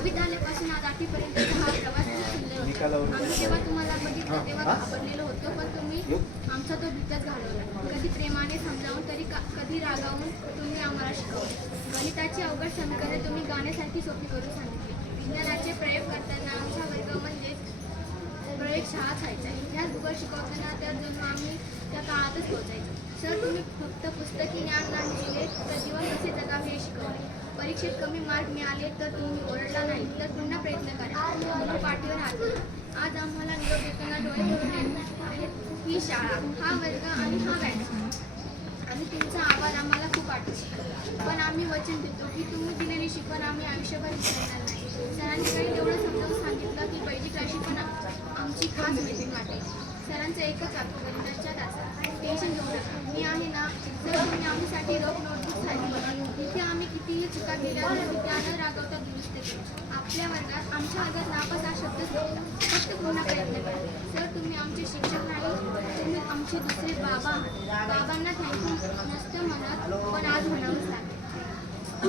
9वीत आल्यापासून आज 8वीपर्यंतचा हा प्रवास सुरू होता. आम्ही जेव्हा तुम्हाला बघितलं तेव्हा घाबरलेलो होतो, पण तुम्ही आमचा तो भीतच घालवला. कधी प्रेमाने समजावून कधी रागावून तुम्ही आम्हाला शिकवले. गणिताची अवघड समीकरणे तुम्ही गाण्यासारखी सोपी करून सांगितली. विज्ञानाचे प्रयोग करताना आमचा वर्ग म्हणजेच प्रयोगशाळा असायचा. इतिहास भूगोल शिकवताना त्या जणू आम्ही त्या काळातच पोहोचायचो. सर, तुम्ही फक्त पुस्तकी ज्ञान नाही दिले तर जीवन कसे जगावे हे शिकवले. परीक्षेत कमी मार्क मिळाले तर तुम्ही ओरडला नाही, तर पुन्हा प्रयत्न करा, तुम्ही पाठीवर हात. आज आम्हाला निरोप देताना डोळे भरून आहेत. ही शाळा, हा वर्ग आणि हा बॅच आणि तुमचा आवाज आम्हाला खूप आठवतो. पण आम्ही वचन देतो की तुम्ही दिलेली शिकवण आम्ही आयुष्यभर विसरणार नाही. सरांनी काही एवढं समजावून सांगितलं की पहिली क्लासची पण आमची खास मैत्रीण वाटेल. सरांचं एकच वाक्य गणिताच्या तासात, टेन्शन घेऊ नका, मी आहे ना. जर तुम्ही आमच्यासाठी रोख नोटबुक झाली, तिथे आम्ही कितीही चुका केल्या तरी त्या न रागवता दुरुस्त केली. आमच्या वर्गात नापास हा शब्दच नव्हता. फक्त पुन्हा प्रयत्न करा. सर, तुम्ही आमचे शिक्षक नाही, तुम्ही आमचे दुसरे बाबा आहात. बाबांना थँक्यू नसतं म्हणत, पण आज म्हणावंच लागेल.